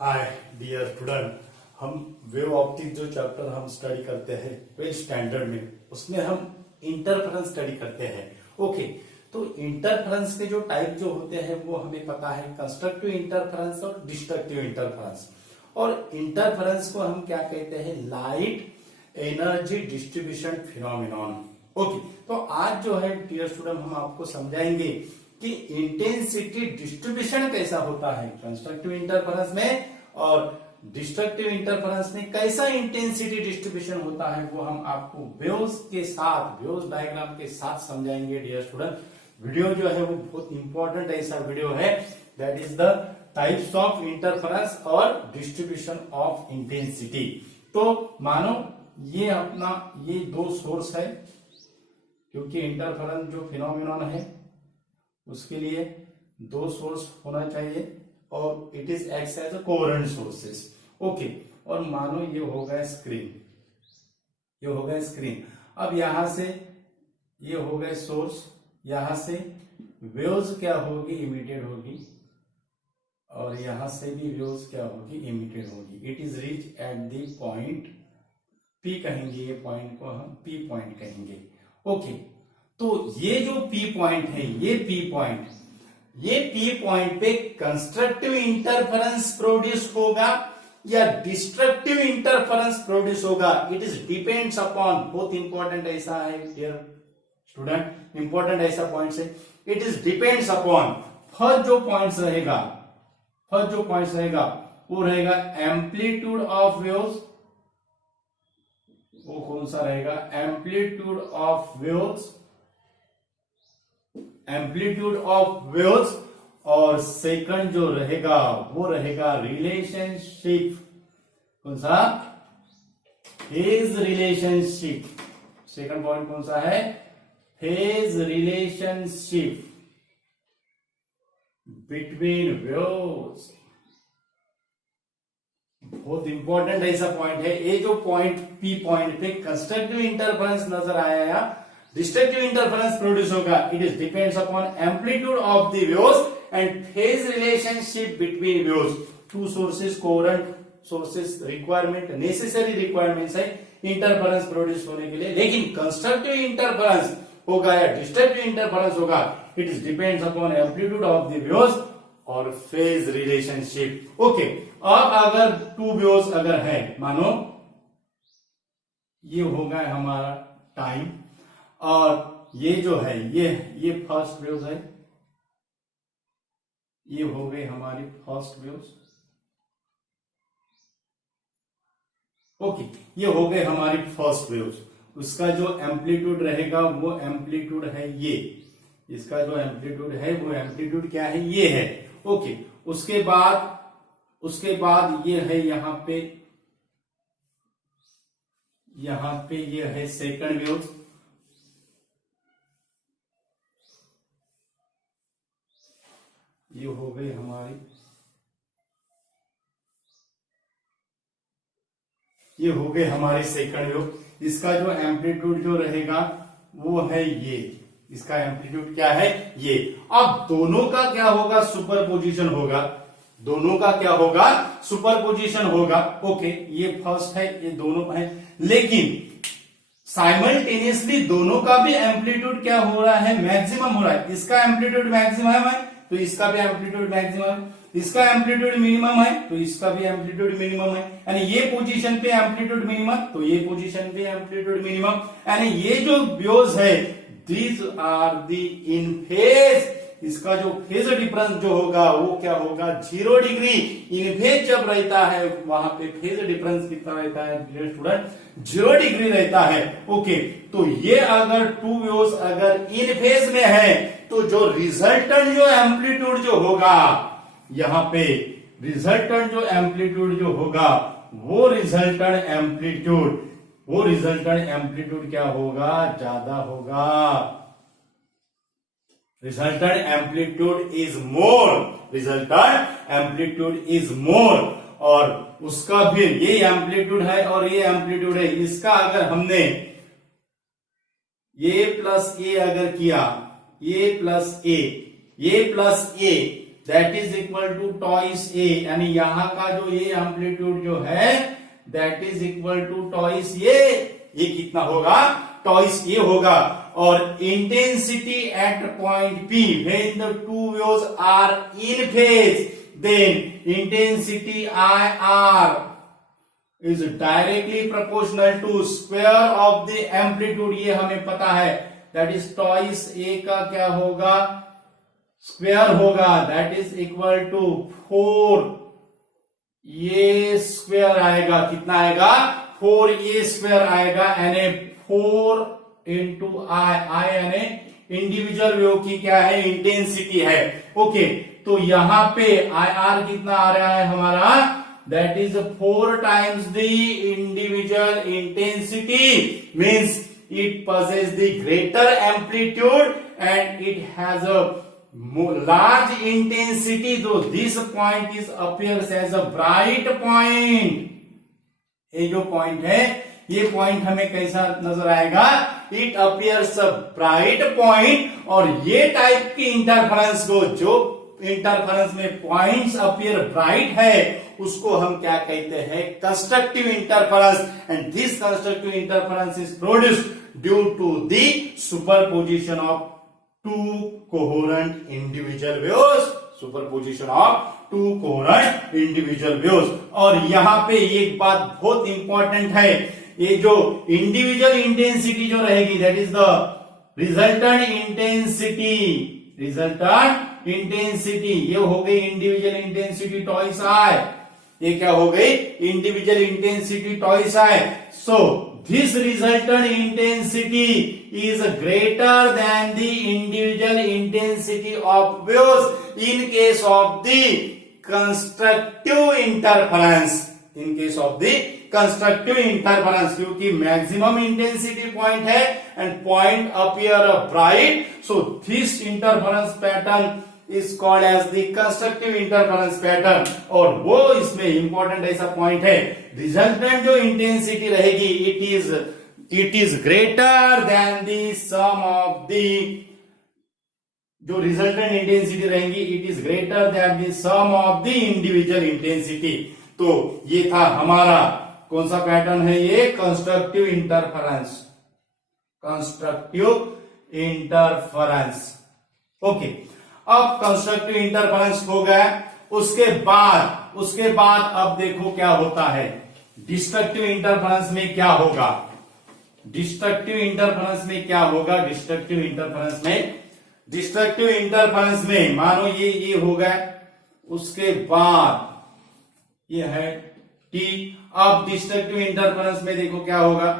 Hi dear student, हम wave optic जो chapter हम स्टडी करते हैं वेल स्टैंडर्ड में, उसमें हम इंटरफेरेंस स्टडी करते हैं। ओके, तो इंटरफेरेंस के जो टाइप जो होते हैं वो हमें पता है, कंस्ट्रक्टिव इंटरफेरेंस और डिस्ट्रक्टिव इंटरफेरेंस। और इंटरफेरेंस को हम क्या कहते हैं? Light energy distribution phenomenon. Okay, तो आज जो है डियर स्टूडेंट हम आपको समझाएंगे कि इंटेंसिटी डिस्ट्रीब्यूशन कैसा होता है कंस्ट्रक्टिव इंटरफेरेंस में, और डिस्ट्रक्टिव इंटरफेरेंस में कैसा इंटेंसिटी डिस्ट्रीब्यूशन होता है वो हम आपको वेव्स के साथ, वेव्स डायग्राम के साथ समझाएंगे डियर स्टूडेंट। वीडियो जो है वो बहुत इंपॉर्टेंट ऐसा वीडियो है, that is the types of interference और डिस्ट्रीब्यूशन ऑफ इंटेंसिटी। तो मानो ये अपना ये दो सोर्स है, क्योंकि इंटरफेरेंस जो फिनोमिनॉन है उसके लिए दो सोर्स होना चाहिए और it is act as a coherent sources. Okay, और मानो ये हो गया स्क्रीन, ये हो गया स्क्रीन। अब यहां से ये हो गए सोर्स, यहां से वेव्स क्या होगी? इमिटेड होगी, और यहां से भी वेव्स क्या होगी? इमिटेड होगी। It is reach at the point P कहेंगे, ये पॉइंट को हम पी पॉइंट कहेंगे। ओके, तो ये जो पी पॉइंट है, ये पी पॉइंट पे कंस्ट्रक्टिव इंटरफेरेंस प्रोड्यूस होगा या डिस्ट्रक्टिव इंटरफेरेंस प्रोड्यूस होगा, इट इज डिपेंड्स अपॉन। बहुत इंपॉर्टेंट ऐसा है डियर स्टूडेंट, इंपॉर्टेंट ऐसा पॉइंट है, it is depends upon. First जो पॉइंट्स रहेगा, फर्स्ट जो पॉइंट्स रहेगा वो रहेगा एम्पलीट्यूड ऑफ वेव्स। वो कौन सा रहेगा? Amplitude of waves, amplitude of waves. और सेकंड जो रहेगा वो रहेगा रिलेशनशिप। कौन सा? Phase relationship. सेकंड पॉइंट कौन सा है? Phase relationship between waves. बहुत इंपॉर्टेंट ऐसा पॉइंट है ये। जो पॉइंट पी पॉइंट पे कंस्ट्रक्टिव इंटरफेरेंस नजर आया या डिस्ट्रक्टिव इंटरफेरेंस प्रोड्यूस होगा, it is depends upon amplitude of the waves and phase relationship between waves. To sources, coherent sources requirement, necessary requirements है इंटरफेरेंस प्रोड्यूस होने के लिए। लेकिन कंस्ट्रक्टिव इंटरफेरेंस होगा या डिस्ट्रक्टिव इंटरफेरेंस होगा, it is depends upon amplitude of the waves और phase relationship. Okay, अब अगर टू वेव्स अगर है, मानो ये होगा हमारा टाइम, और ये जो है ये फर्स्ट वेव्स है, ये हो गई हमारी फर्स्ट वेव्स। ओके, ये हो गए हमारी फर्स्ट वेव्स। उसका जो एम्पलीट्यूड रहेगा वो एम्पलीट्यूड है ये, इसका जो एम्पलीट्यूड है वो एम्पलीट्यूड क्या है? ये है। ओके, उसके बाद ये है यहां पे ये है सेकंड वेव्स। ये हो गई हमारी, ये हो गई हमारी सेकंड वेव। इसका जो एम्पलीट्यूड जो रहेगा वो है ये, इसका एम्पलीट्यूड क्या है? ये। अब दोनों का क्या होगा? सुपरपोजिशन होगा। दोनों का क्या होगा? सुपरपोजिशन होगा। ओके, ये फर्स्ट है, ये दोनों है, लेकिन साइमल्टेनियसली दोनों का भी एम्पलीट्यूड क्या हो रहा है? मैक्सिमम हो रहा है। इसका एम्पलीट्यूड मैक्सिमम है तो इसका भी एम्पलीट्यूड मैक्सिमम है, इसका एम्पलीट्यूड मिनिमम है तो इसका भी एम्पलीट्यूड मिनिमम है। यानी ये पोजीशन पे एम्पलीट्यूड मिनिमम तो ये पोजीशन पे एम्पलीट्यूड मिनिमम। यानी ये जो वेव्स है these are the in phase. इसका जो फेज डिफरेंस जो होगा वो क्या होगा? 0 डिग्री। इन फेज जब रहता है वहां पे फेज डिफरेंस कितना रहता है डियर स्टूडेंट? 0 डिग्री रहता है। ओके, तो ये अगर टू वेव्स अगर इन फेज में है तो जो रिजल्टेंट जो एम्पलीट्यूड जो होगा, यहां पे रिजल्टेंट जो एम्पलीट्यूड जो होगा वो रिजल्टेंट एम्पलीट्यूड क्या होगा? ज्यादा होगा। Resultant amplitude is more, resultant amplitude is more. और उसका भी ये एम्पलीट्यूड है और ये एम्पलीट्यूड है, इसका अगर हमने ए प्लस ए अगर किया, A plus A that is equal to twice A, यानी यहां का जो ये एम्पलीट्यूड जो है that is equal to twice ये कितना होगा, टॉइस ये होगा। और intensity at point P when the two waves are in phase, then intensity I R is directly proportional to square of the amplitude, ये हमें पता है, दैट इज टॉइस ए का क्या होगा, स्क्वायर होगा, दैट इज इक्वल टू 4 ये square आएगा, कितना आएगा, 4 ये स्क्वायर आएगा, यानी 4 इंटू आई यानी इंडिविजुअल वेव की क्या है, इंटेंसिटी है। ओके, तो यहां पे आई आर कितना आ रहा है हमारा, that is 4 times the individual intensity, means it possesses the greater amplitude and it has a large intensity, though this point is appears as a bright point। ये जो पॉइंट है, ये पॉइंट हमें कैसा नजर आएगा, it appears a bright point. और ये टाइप की इंटरफेरेंस को, जो इंटरफेरेंस में पॉइंट्स अपियर ब्राइट है, उसको हम क्या कहते हैं, constructive interference. And this constructive interference is produced due to the superposition of two coherent individual waves, superposition of two coherent individual waves. और यहां पे एक बात बहुत इंपॉर्टेंट है, ये जो इंडिविजुअल इंटेंसिटी जो रहेगी, that is the resultant intensity, resultant intensity ये हो गई इंडिविजुअल इंटेंसिटी टॉइस आई, ये क्या हो गई, individual intensity twice I. So this resultant intensity is greater than the individual intensity of waves in case of the constructive interference, in case of the constructive interference, क्योंकि maximum intensity point है and point appear bright, so this interference pattern is called as the constructive interference pattern. और वो इसमें important ऐसा point है, resultant जो intensity रहेगी, it is greater than the sum of the, जो रिजल्टेंट इंटेंसिटी रहेंगी, it is greater than the sum of the individual intensity. तो ये था हमारा कौन सा पैटर्न है, ये constructive interference, constructive interference. Okay, अब कंस्ट्रक्टिव इंटरफेरेंस हो गया, उसके बाद अब देखो क्या होता है, डिस्ट्रक्टिव इंटरफेरेंस में क्या होगा, डिस्ट्रक्टिव इंटरफेरेंस में क्या होगा, डिस्ट्रक्टिव इंटरफेरेंस में मानो ये हो गया, उसके बाद ये है टी। अब डिस्ट्रक्टिव इंटरफेरेंस में देखो क्या होगा,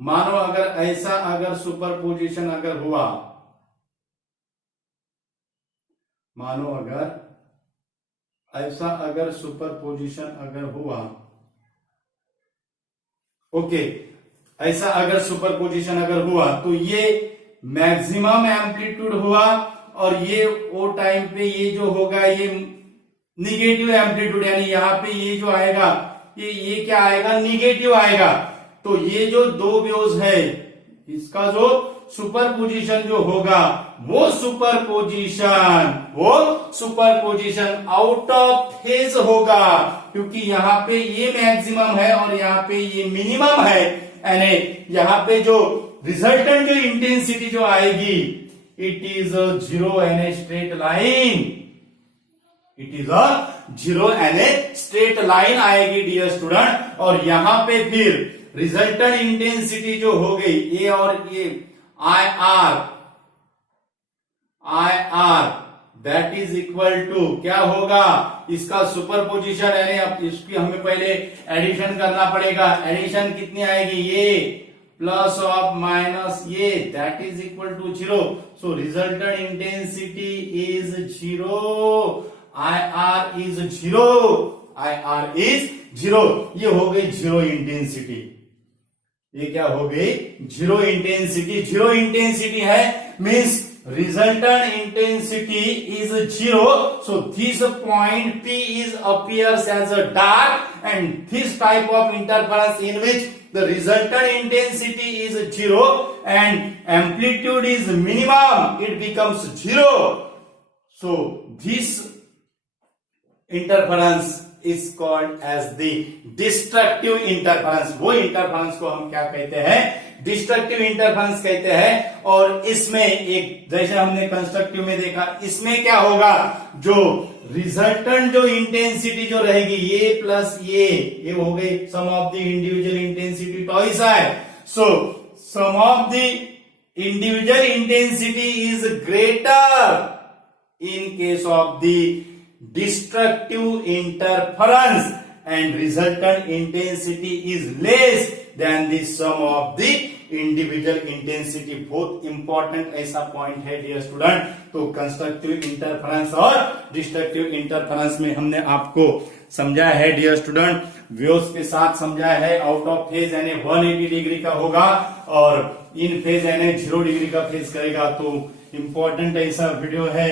मानो अगर ऐसा अगर सुपरपोजिशन अगर हुआ, मानो अगर ऐसा अगर सुपरपोजिशन अगर हुआ, ओके, ऐसा अगर सुपरपोजिशन अगर हुआ तो ये मैक्सिमम एम्पलीट्यूड हुआ, और ये वो टाइम पे ये जो होगा ये निगेटिव एम्पलीट्यूड, यानी यहाँ पे ये जो आएगा ये क्या आएगा, निगेटिव आएगा। तो ये जो दो वेव्स है, इसका जो सुपरपोजिशन जो होगा, वो सुपरपोजिशन आउट ऑफ फेज होगा, क्योंकि यहाँ पे ये मैक्सिमम है और यहाँ पे ये मिनिमम है, यानी यहाँ पे जो रिजल्टेंट जो इंटेंसिटी जो आएगी, it is zero in a straight line, it is a zero in a straight line आएगी डियर स्टूडेंट। और यहां पे फिर रिजल्टेंट इंटेंसिटी जो हो गई, ए और ये I R that is equal to क्या होगा, इसका सुपरपोजिशन, यानी अब इसकी हमें पहले एडिशन करना पड़ेगा। एडिशन कितनी आएगी, ये प्लस ऑफ माइनस ये, that is equal to zero. So resultant intensity is zero, IR is zero, IR is zero. ये हो गई जीरो इंटेंसिटी, ये क्या हो गई, जीरो इंटेंसिटी। जीरो इंटेंसिटी है means resultant intensity is zero, so this point P is appears as a dark, and this type of interference in which the resultant intensity is zero and amplitude is minimum, it becomes zero. So this interference is called as the destructive interference. वो interference को हम क्या कहते हैं, destructive interference कहते हैं। और इसमें एक, जैसे हमने कंस्ट्रक्टिव में देखा, इसमें क्या होगा, जो रिजल्टेंट जो इंटेंसिटी जो रहेगी, ये प्लस ये हो गई sum of the individual intensity twice है। So sum of the individual intensity is greater in case of the destructive interference and resultant intensity is less than the sum of the individual intensity। बहुत important ऐसा point है dear student. तो constructive interference और destructive interference में हमने आपको समझाया है डियर स्टूडेंट, वेव्स के साथ समझाया है। आउट ऑफ फेज यानी 180 डिग्री का होगा और इन फेज यानी 0 डिग्री का फेज करेगा। तो इंपॉर्टेंट ऐसा वीडियो है,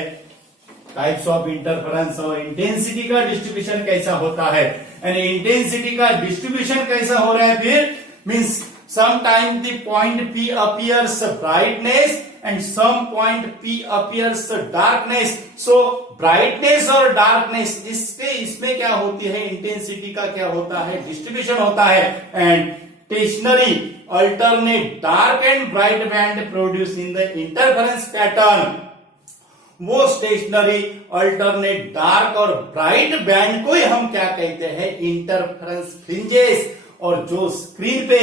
टाइप्स ऑफ इंटरफेरेंस और इंटेंसिटी का डिस्ट्रीब्यूशन कैसा होता है, यानी इंटेंसिटी का डिस्ट्रीब्यूशन कैसा हो रहा है। फिर means some time the point P appears brightness and some point P appears darkness. So brightness और डार्कनेस इसमें क्या होती है, इंटेंसिटी का क्या होता है, डिस्ट्रीब्यूशन होता है। And stationary alternate dark and bright band produce in the interference pattern. वो स्टेशनरी अल्टरनेट डार्क और ब्राइट बैंड को ही हम क्या कहते हैं, इंटरफेरेंस फ्रिंजेस। और जो स्क्रीन पे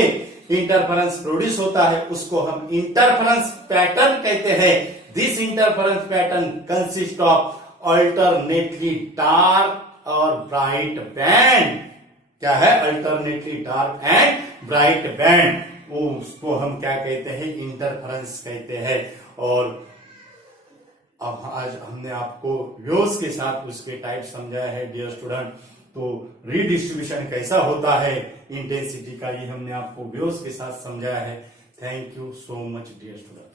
इंटरफेरेंस प्रोड्यूस होता है उसको हम इंटरफेरेंस पैटर्न कहते हैं। This interference pattern consist of alternately dark और ब्राइट बैंड। क्या है, alternately dark and bright band, वो उसको हम क्या कहते हैं, इंटरफेरेंस कहते हैं। और अब आज हमने आपको वेव्स के साथ उसके टाइप समझाया है डियर स्टूडेंट। तो रीडिस्ट्रीब्यूशन कैसा होता है इंटेंसिटी का, ये हमने आपको वेव्स के साथ समझाया है। Thank you so much dear student.